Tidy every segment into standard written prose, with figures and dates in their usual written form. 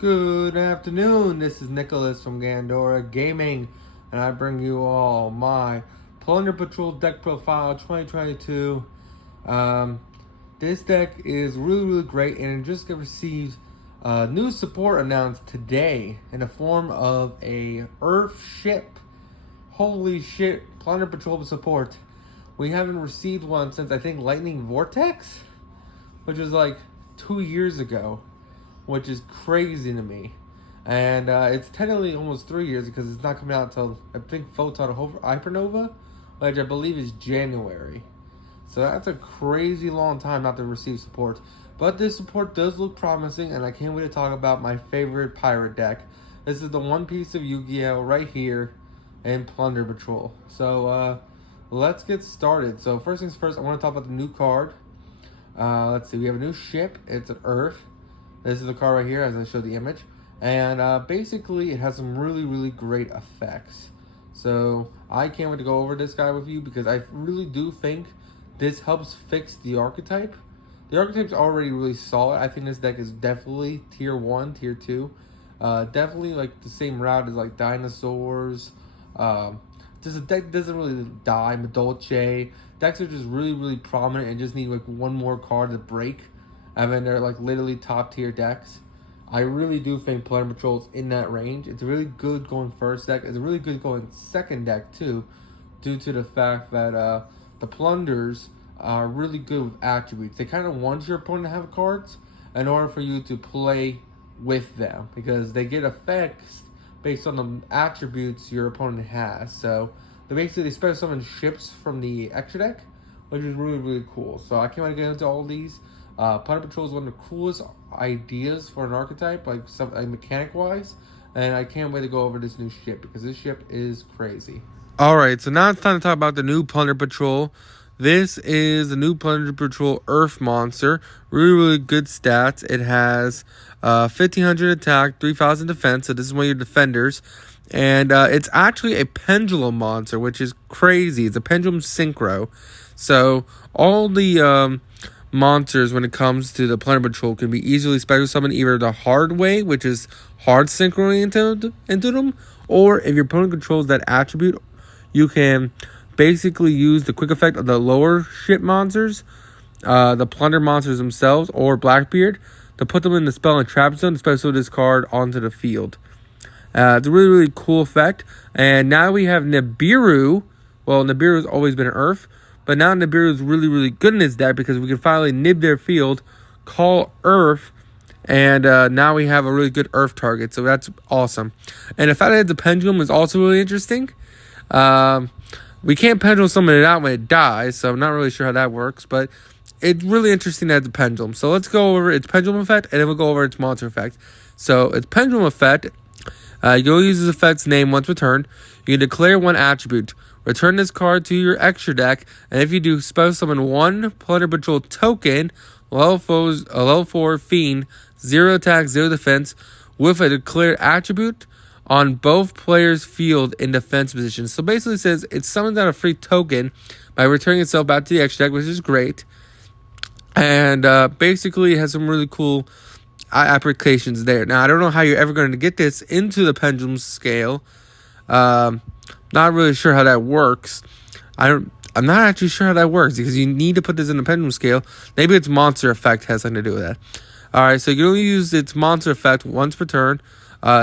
Good afternoon, this is Nicholas from Gandora Gaming, and I bring you all my Plunder Patrol deck profile 2022. This deck is really great, and it just received new support announced today in the form of a Earth ship. Holy shit, Plunder Patrol support. We haven't received one since I think Lightning Vortex, which was like 2 years ago, which is crazy to me. And it's technically almost 3 years because it's not coming out until I think Photon Hypernova, which I believe is January. So that's a crazy long time not to receive support. But this support does look promising, and I can't wait to talk about my favorite pirate deck. This is the one piece of Yu-Gi-Oh! Right here in Plunder Patrol. So let's get started. So first things first, I want to talk about the new card. Let's see, we have a new ship. It's an Earth. This is the card right here as I showed the image. And basically it has some really great effects. So I can't wait to go over this guy with you because I really do think this helps fix the archetype. The archetype's already really solid. I think this deck is definitely tier 1, tier 2. Definitely like the same route as like dinosaurs. Just a deck doesn't really die. Medolce. Decks are just really prominent and just need like one more card to break. I mean, they're like literally top tier decks. I really do think Plunder Patrol's in that range. It's a really good going first deck. It's a really good going second deck too, due to the fact that the Plunders are really good with attributes. They kind of want your opponent to have cards in order for you to play with them, because they get effects based on the attributes your opponent has. So they basically special summon ships from the extra deck, which is really cool. So I can't wait to get into all of these. Plunder Patrol is one of the coolest ideas for an archetype, like mechanic wise, and I can't wait to go over this new ship because this ship is crazy. Alright, so now it's time to talk about the new Plunder Patrol. This is the new Plunder Patrol Earth monster. Really good stats. It has 1500 attack, 3000 defense, so this is one of your defenders. And it's actually a pendulum monster, which is crazy. It's a pendulum synchro. So all the monsters, when it comes to the Plunder Patrol, can be easily special summoned either the hard way, which is hard synchroning into them, or if your opponent controls that attribute, you can basically use the quick effect of the lower ship monsters, the Plunder monsters themselves, or Blackbeard, to put them in the spell and trap zone, especially this card onto the field. It's a really cool effect. And now we have Nibiru. Well, Nibiru's always been an Earth, but now Nibiru is really good in this deck because we can finally nib their field, call Earth, and now we have a really good Earth target. So that's awesome. And the fact that the pendulum is also really interesting. We can't pendulum summon it out when it dies, so I'm not really sure how that works, but it's really interesting that it's a pendulum. So let's go over its pendulum effect, and then we'll go over its monster effect. So its pendulum effect, you'll use this effect's name once per turn. You can declare one attribute. Return this card to your extra deck, and if you do, special summon one Plunder Patrol token, level 4 Fiend, 0 attack, 0 defense, with a declared attribute on both players' field in defense position. So basically it says it summons out a free token by returning itself back to the extra deck, which is great. And basically it has some really cool applications there. Now, I don't know how you're ever going to get this into the pendulum scale. Not really sure how that works. I'm not actually sure how that works because you need to put this in the pendulum scale. Maybe its monster effect has something to do with that. Alright, so you can only use its monster effect once per turn.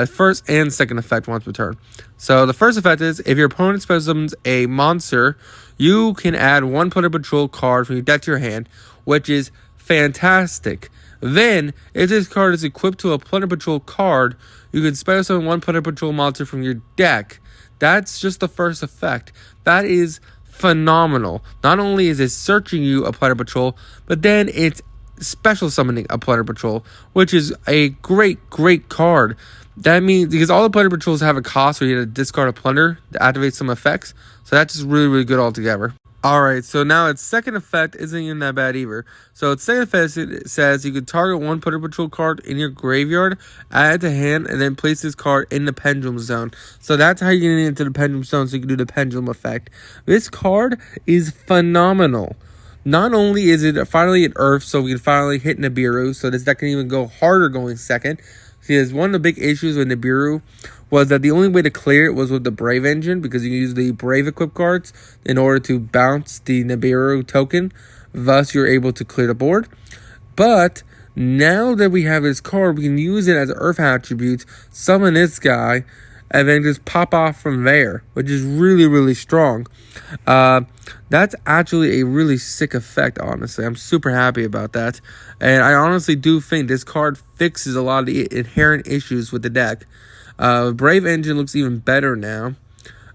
First and second effect once per turn. So the first effect is if your opponent special summons a monster, you can add one Plunder Patrol card from your deck to your hand, which is fantastic. Then, if this card is equipped to a Plunder Patrol card, you can special summon one Plunder Patrol monster from your deck. That's just the first effect. That is phenomenal. Not only is it searching you a Plunder Patrol, but then it's special summoning a Plunder Patrol, which is a great card. That means, because all the Plunder Patrols have a cost where you have to discard a Plunder to activate some effects, so that's just really good altogether. Alright, so now its second effect isn't even that bad either. So its second effect, it says you can target one Plunder Patrol card in your graveyard, add it to hand, and then place this card in the pendulum zone. So that's how you get into the pendulum zone, so you can do the pendulum effect. This card is phenomenal. Not only is it finally an Earth, so we can finally hit Nibiru, so this deck can even go harder going second. See, as one of the big issues with Nibiru was that the only way to clear it was with the Brave engine, because you use the Brave equip cards in order to bounce the Nibiru token. Thus, you're able to clear the board. But now that we have this card, we can use it as Earth attributes, summon this guy, and then just pop off from there, which is really, really strong. That's actually a really sick effect, honestly. I'm super happy about that. And I honestly do think this card fixes a lot of the inherent issues with the deck. Brave Engine looks even better now.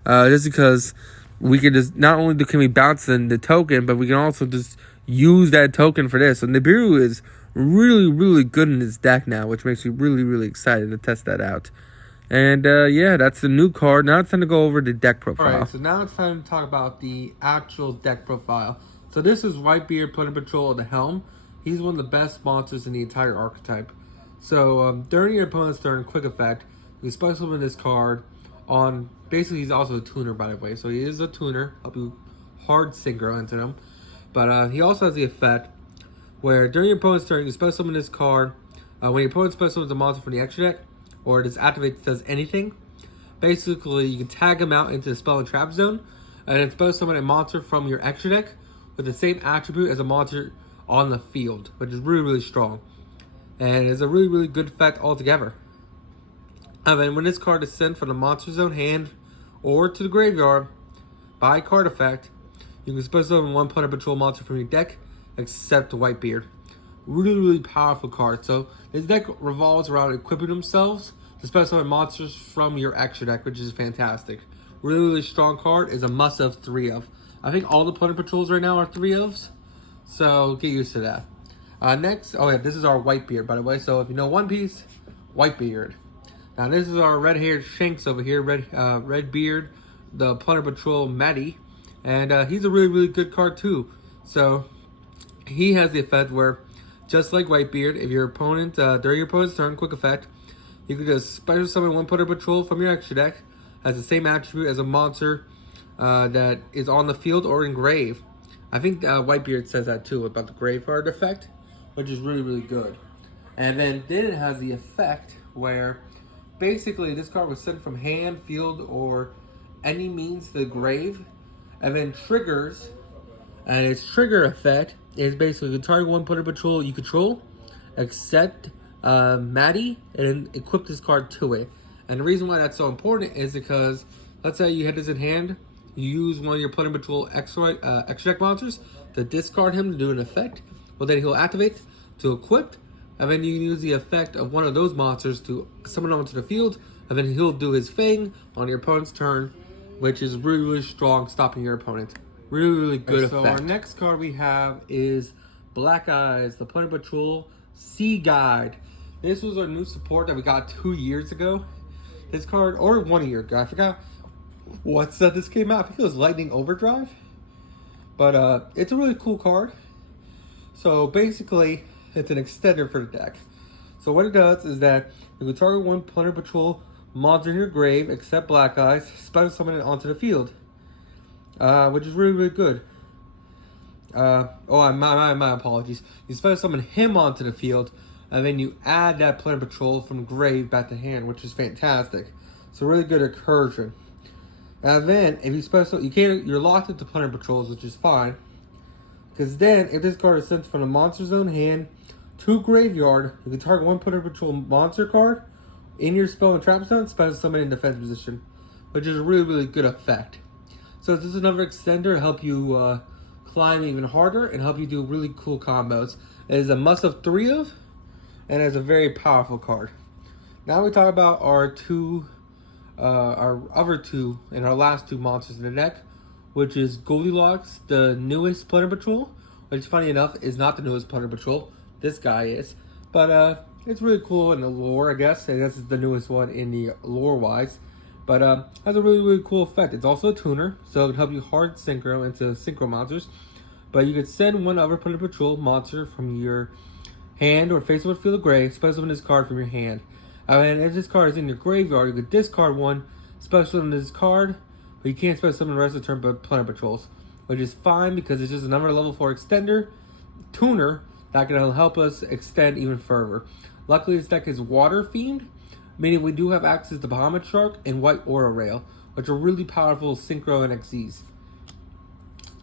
Just because we can just, not only can we bounce the token, but we can also just use that token for this. So Nibiru is really, really good in this deck now, which makes me really, really excited to test that out. And yeah, that's the new card. Now it's time to go over the deck profile. Alright, so now it's time to talk about the actual deck profile. So this is Whitebeard, Plunder Patrol at the helm. He's one of the best monsters in the entire archetype. So during your opponent's turn, quick effect, you special summon this card on, basically he's also a tuner, by the way. So he is a tuner, help you hard synchro into him. But he also has the effect where during your opponent's turn, you special summon this card. When your opponent special summons a monster from the extra deck, or it disactivates, does anything, basically you can tag him out into the spell and trap zone, and then special summon a monster from your extra deck with the same attribute as a monster on the field, which is really, really strong. And it's a really, really good effect altogether. And then when this card is sent from the monster zone hand or to the graveyard by card effect, you can special summon one Plunder Patrol monster from your deck, except Whitebeard. Really, really powerful card. So this deck revolves around equipping themselves to special summon monsters from your extra deck, which is fantastic. Really, really strong card. Is a must of 3 of. I think all the Plunder Patrols right now are 3 ofs, so get used to that. Next, oh yeah, this is our Whitebeard, by the way. So if you know One Piece, Whitebeard. Now this is our red-haired Shanks over here, Redbeard, the Plunder Patrol Matty, and he's a really, really good card too. So he has the effect where, just like Whitebeard, if your opponent, during your opponent's turn, quick effect, you can just special summon one Plunder Patrol from your extra deck, has the same attribute as a monster that is on the field or in grave. I think Whitebeard says that too, about the graveyard effect, which is really, really good. And then it has the effect where basically this card was sent from hand, field, or any means to the grave, and then triggers, and its trigger effect is basically you target one Plunder Patrol you control, except Matty, and then equip this card to it. And the reason why that's so important is because, let's say you had this in hand, you use one of your Plunder Patrol extra deck monsters to discard him to do an effect. Well, then he'll activate to equip, and then you can use the effect of one of those monsters to summon him onto the field, and then he'll do his thing on your opponent's turn, which is really, really strong, stopping your opponent. Really, really good effect. So our next card we have is Black Eyes, the Plunder Patrol Sea Guide. This was our new support that we got 2 years ago. This card, or 1 year ago, I forgot what set this came out. I think it was Lightning Overdrive. But it's a really cool card. So basically, it's an extender for the deck. So what it does is that you can target one Plunder Patrol monster in your grave, except Black Eyes, special summon it onto the field. Which is really, really good. My apologies. You special summon him onto the field, and then you add that Plunder Patrol from grave back to hand, which is fantastic. So really good recursion. And then if you special, you're locked into Plunder Patrols, which is fine. Because then, if this card is sent from the monster zone hand to graveyard, you can target one Plunder Patrol monster card in your spell and trap zone, special summon in defense position, which is a really, really good effect. So this is another extender to help you climb even harder and help you do really cool combos. It is a must of 3 of, and it's a very powerful card. Now we talk about our other two, and our last 2 monsters in the deck, which is Goldilocks, the newest Plunder Patrol, which funny enough is not the newest Plunder Patrol. This guy is, but it's really cool in the lore, I guess. And this is the newest one in the lore-wise. But has a really, really cool effect. It's also a tuner, so it can help you hard synchro into synchro monsters. But you could send one other Plunder Patrol monster from your hand or face up a field of gray, special summon this card from your hand. And if this card is in your graveyard, you could discard one, special summon this card, but you can't special summon the rest of the turn but Plunder Patrols, which is fine because it's just another level 4 extender, tuner, that can help us extend even further. Luckily, this deck is Water Fiend, meaning we do have access to Bahamut Shark and White Aura Rail, which are really powerful Synchro NXEs.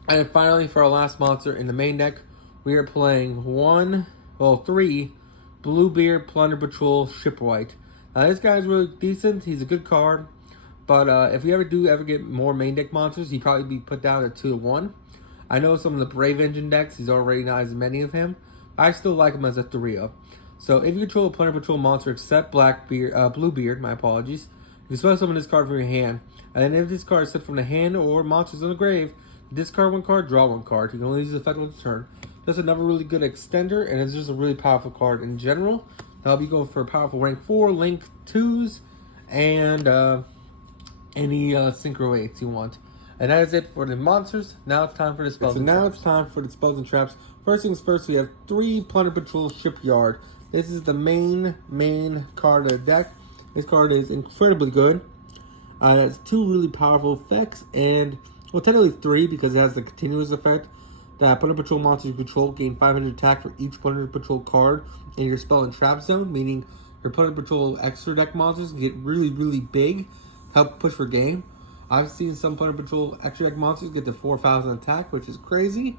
And then finally, for our last monster in the main deck, we are playing 3 Bluebeard Plunder Patrol Shipwright. Now, this guy's really decent. He's a good card. But if we ever get more main deck monsters, he'd probably be put down at 2-1. I know some of the Brave Engine decks, he's already not as many of him. I still like him as a 3-up. So if you control a Plunder Patrol monster except Bluebeard, my apologies, you can spell summon this card from your hand. And then if this card is set from the hand or monsters in the grave, discard 1 card, draw 1 card. You can only use the effect on the turn. That's another really good extender, and it's just a really powerful card in general. I'll be going for powerful rank 4, link 2s, and any Synchro 8s you want. And that is it for the monsters. Now it's time for the spells. So now it's time for the spells and traps. First things first, we have 3 Plunder Patrol Shipyard. This is the main card of the deck. This card is incredibly good. It has 2 really powerful effects, and well, technically 3 because it has the continuous effect. That Plunder Patrol monsters you control gain 500 attack for each Plunder Patrol card in your spell and trap zone, meaning your Plunder Patrol extra deck monsters get really big, help push for game. I've seen some Plunder Patrol extra deck monsters get to 4,000 attack, which is crazy.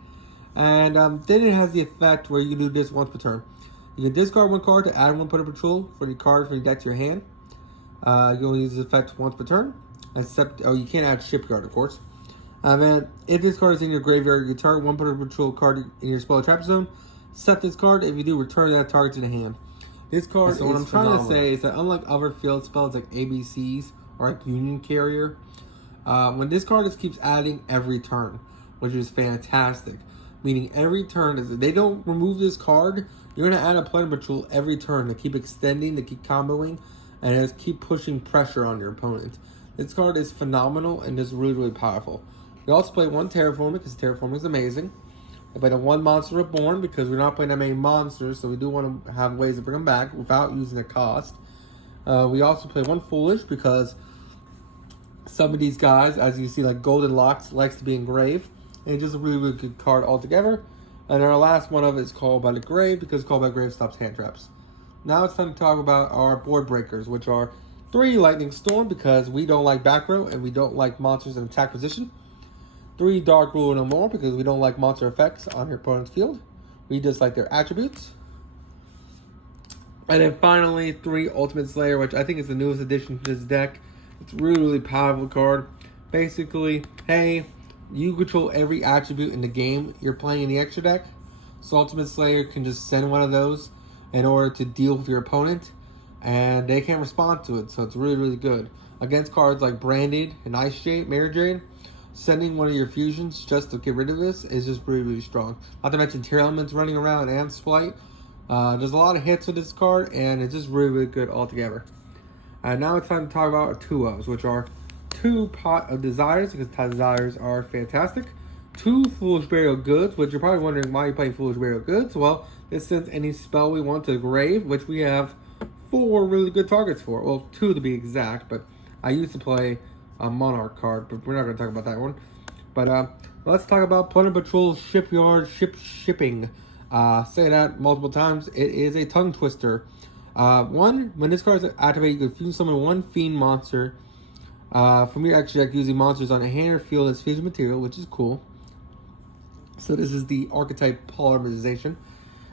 And then it has the effect where you can do this once per turn. You can discard 1 card to add 1 Plunder Patrol for your card from your deck to your hand. You only use this effect once per turn. Except, you can't add Shipyard, of course. And then, if this card is in your graveyard, you target 1 Plunder Patrol card in your spell or trap zone. Set this card. If you do, return that target to the hand. This card, so what I'm trying to say is that unlike other field spells like ABCs or like Union Carrier, when this card just keeps adding every turn, which is fantastic. Meaning every turn, if they don't remove this card, you're going to add a Plunder Patrol every turn to keep extending, to keep comboing, and just keep pushing pressure on your opponent. This card is phenomenal and is really powerful. We also play 1 Terraformer because Terraformer is amazing. I played a 1 Monster Reborn because we're not playing that many monsters, so we do want to have ways to bring them back without using a cost. We also play 1 Foolish because some of these guys, as you see, like Golden Locks, likes to be engraved. And it's just a really good card altogether. And our last one of it is Called by the Grave because Called by the Grave stops hand traps. Now it's time to talk about our board breakers, which are 3 Lightning Storm because we don't like back row and we don't like monsters in attack position. 3 Dark Ruler No More because we don't like monster effects on your opponent's field. We just like their attributes. And then finally, 3 Ultimate Slayer, which I think is the newest addition to this deck. It's a really powerful card. Basically, hey, you control every attribute in the game you're playing in the extra deck. So Ultimate Slayer can just send one of those in order to deal with your opponent. And they can't respond to it, so it's really good. Against cards like Branded and Ice Jade, Mary Jade, sending one of your fusions just to get rid of this is just really strong. Not to mention Tear Elements running around and Splight. There's a lot of hits with this card, and it's just really good altogether. And now it's time to talk about our 2-ofs, which are 2 Pot of Desires, because Desires are fantastic. 2 Foolish Burial Goods, which you're probably wondering why you're playing Foolish Burial Goods. Well, this sends any spell we want to the grave, which we have 4 really good targets for. Well, 2 to be exact, but I used to play a Monarch card, but we're not going to talk about that one. But let's talk about Plunder Patrol Shipyard Shipping. Say that multiple times. It is a tongue twister. When this card is activated, you can fuse summon 1 Fiend monster from your extra deck using monsters on a hand or field as fusion material, which is cool. So this is the archetype polymerization.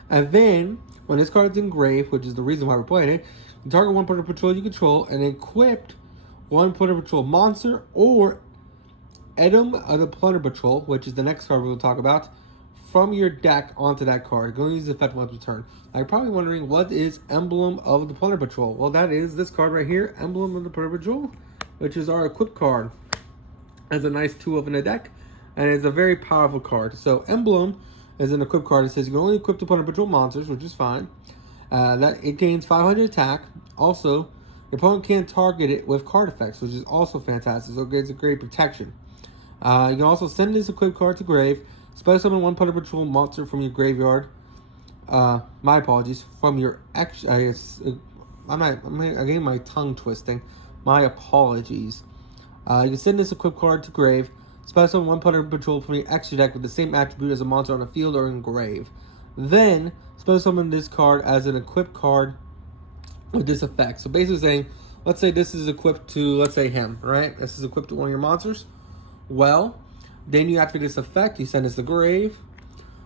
And then, when this card is engraved, which is the reason why we're playing it, you target 1 Plunder Patrol you control and equip 1 Plunder Patrol monster or item of the Plunder Patrol, which is the next card we'll talk about, from your deck onto that card. Go and use the effect once per turn. Now, you're probably wondering, what is Emblem of the Plunder Patrol? Well, that is this card right here, Emblem of the Plunder Patrol, which is our equip card. Has a nice 2-of in the deck, and it's a very powerful card. So, Emblem is an equip card. It says you can only equip the Plunder Patrol monsters, which is fine. That it gains 500 attack. Also, your opponent can't target it with card effects, which is also fantastic. So it gets a great protection. You can also send this equipped card to grave. Special summon 1 Plunder Patrol monster from your graveyard. My apologies. From your I'm getting my tongue twisting. My apologies. You can send this equipped card to grave. Special summon 1 Plunder Patrol from your extra deck with the same attribute as a monster on the field or in grave. Then special summon this card as an equipped card with this effect. So basically saying, let's say this is equipped to, let's say him, right? This is equipped to one of your monsters. Well, then you activate this effect. You send this to grave.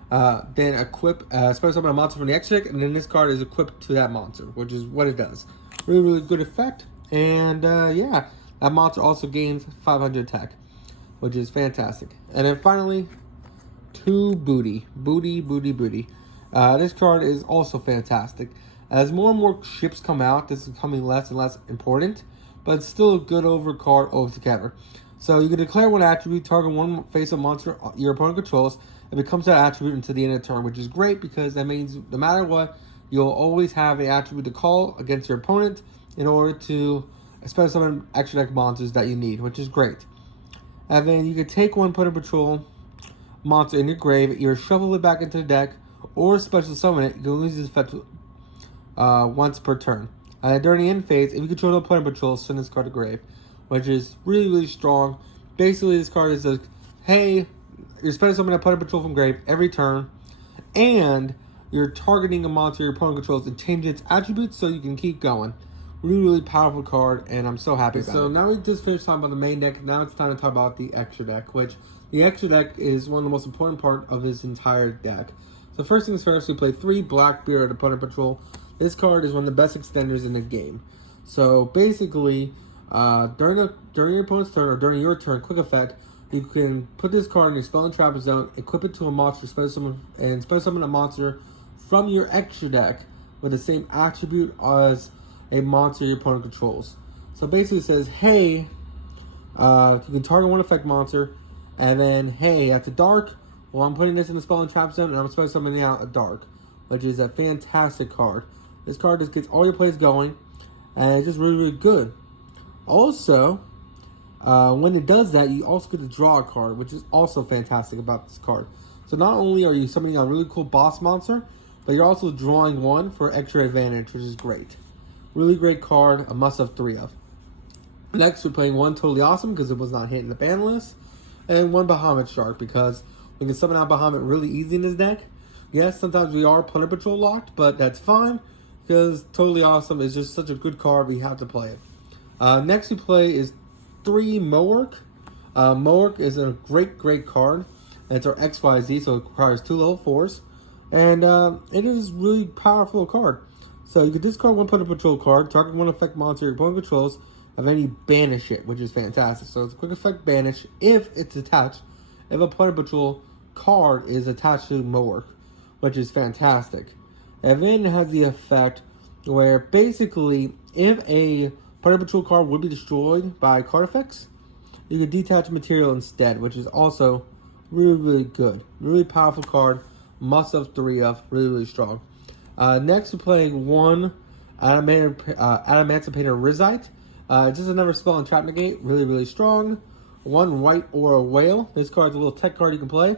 Then equip, special summon a monster from the extra deck, and then this card is equipped to that monster, which is what it does. Really, really good effect. And yeah, that monster also gains 500 attack, which is fantastic. And then finally, two booty. This card is also fantastic. As more and more ships come out, this is becoming less and less important, but it's still a good over card altogether. So you can declare one attribute, target one face-up monster your opponent controls, and becomes that attribute until the end of the turn, which is great because that means no matter what, you'll always have an attribute to call against your opponent in order to special summon extra deck monsters that you need, which is great. And then you can take one Plunder Patrol monster in your grave, either shuffle it back into the deck, or special summon it. You can lose this effect once per turn. During the end phase, if you control the Plunder Patrol, send this card to grave, which is really, really strong. Basically, this card is like, hey, you're special summoning a Plunder Patrol from grave every turn, and you're targeting a monster your opponent controls and change its attributes so you can keep going. Really, really powerful card, and I'm so happy about it. So now we just finished talking about the main deck. Now it's time to talk about the extra deck, which the extra deck is one of the most important part of this entire deck. So first things first, we play 3 Blackbeard Opponent Patrol. This card is one of the best extenders in the game. So basically, during your opponent's turn or during your turn, quick effect, you can put this card in your spell and trap zone, equip it to a monster, special summon a monster from your extra deck with the same attribute as a monster your opponent controls. So basically it says, hey, you can target one effect monster, and then, hey, at the dark, well, I'm putting this in the spell and trap zone, and I'm special summoning out a dark, which is a fantastic card. This card just gets all your plays going, and it's just really, really good. Also, when it does that, you also get to draw a card, which is also fantastic about this card. So not only are you summoning a really cool boss monster, but you're also drawing one for extra advantage, which is great. Really great card, a must-have 3 of. Next, we're playing one Totally Awesome because it was not hitting the ban list, and one Bahamut Shark because we can summon out Bahamut really easy in this deck. Yes, sometimes we are Plunder Patrol locked, but that's fine because Totally Awesome is just such a good card, we have to play it. Next we play is 3 Moark. Moark is a great card. It's our XYZ, so it requires 2 level 4s. And it is really powerful card. So you can discard one Plunder Patrol card, target one effect monster your opponent controls, and then you banish it, which is fantastic. So it's a quick effect banish if it's attached. If a Plunder Patrol card is attached to Moark, which is fantastic. And then it has the effect where basically if a Plunder Patrol card would be destroyed by card effects, you can detach material instead, which is also really, really good. Really powerful card. Must have 3 of. Really, really strong. Next, we're playing 1 Adamantipator Rizite. Just another spell and trap negate. Really, really strong. 1 White Aura Whale. This card's a little tech card you can play.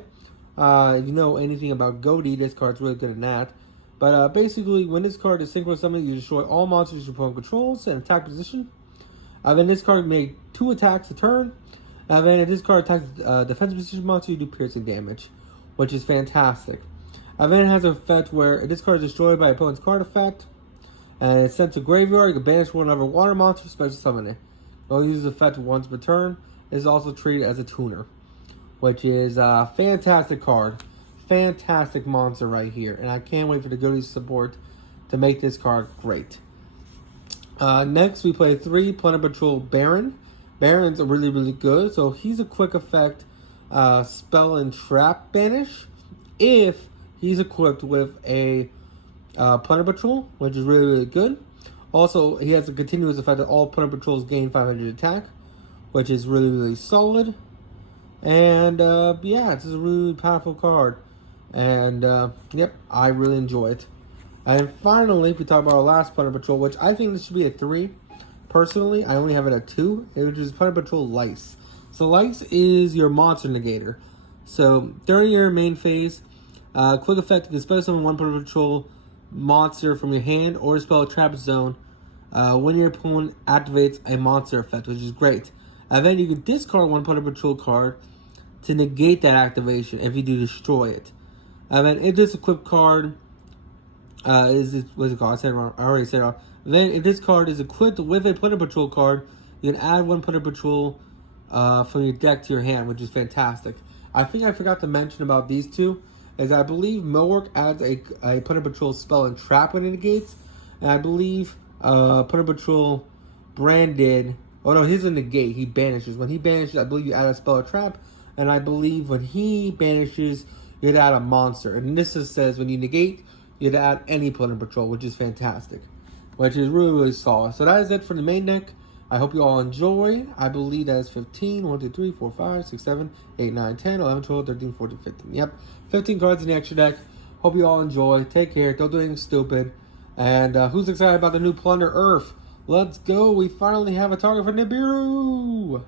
If you know anything about Goaty, this card's really good at that. But basically, when this card is synchro summoned, you destroy all monsters your opponent controls and attack position. Then this card make 2 attacks a turn. Then if this card attacks defensive position monster, you do piercing damage, which is fantastic. Then it has an effect where if this card is destroyed by opponent's card effect, and it's sent to graveyard, you can banish one other water monster, special summon it. Only uses effect once per turn. It is also treated as a tuner, which is a fantastic card. Fantastic monster right here. And I can't wait for the Goaty support to make this card great. Next, we play 3 Plunder Patrol Baron. Baron's really, really good. So he's a quick effect spell and trap banish if he's equipped with a Plunder Patrol, which is really, really good. Also, he has a continuous effect that all Plunder Patrols gain 500 attack, which is really, really solid. And yeah, it's just a really powerful card. And yep, I really enjoy it. And finally, if we talk about our last Plunder Patrol, which I think this should be a 3. Personally, I only have it at 2, which is Plunder Patrol Lice. So Lice is your monster negator. So during your main phase, quick effect, you can special summon one Plunder Patrol monster from your hand or spell trap zone when your opponent activates a monster effect, which is great. And then you can discard one Plunder Patrol card to negate that activation if you do destroy it. And then if this equipped card what's it called? I said it wrong. I already said it wrong. Then if this card is equipped with a Plunder Patrol card, you can add one Plunder Patrol from your deck to your hand, which is fantastic. I think I forgot to mention about these two, is I believe Millwork adds a Plunder Patrol spell and trap when it negates, and I believe Plunder Patrol Branded, oh no, he's a negate, he banishes. When he banishes, I believe you add a spell or trap, and I believe when he banishes, you'd add a monster. And this just says when you negate, you'd add any Plunder Patrol, which is fantastic. Which is really, really solid. So that is it for the main deck. I hope you all enjoy. I believe that is 15. 1, 2, 3, 4, 5, 6, 7, 8, 9, 10, 11, 12, 13, 14, 15. Yep. 15 cards in the extra deck. Hope you all enjoy. Take care. Don't do anything stupid. And who's excited about the new Plunder Earth? Let's go. We finally have a target for Nibiru.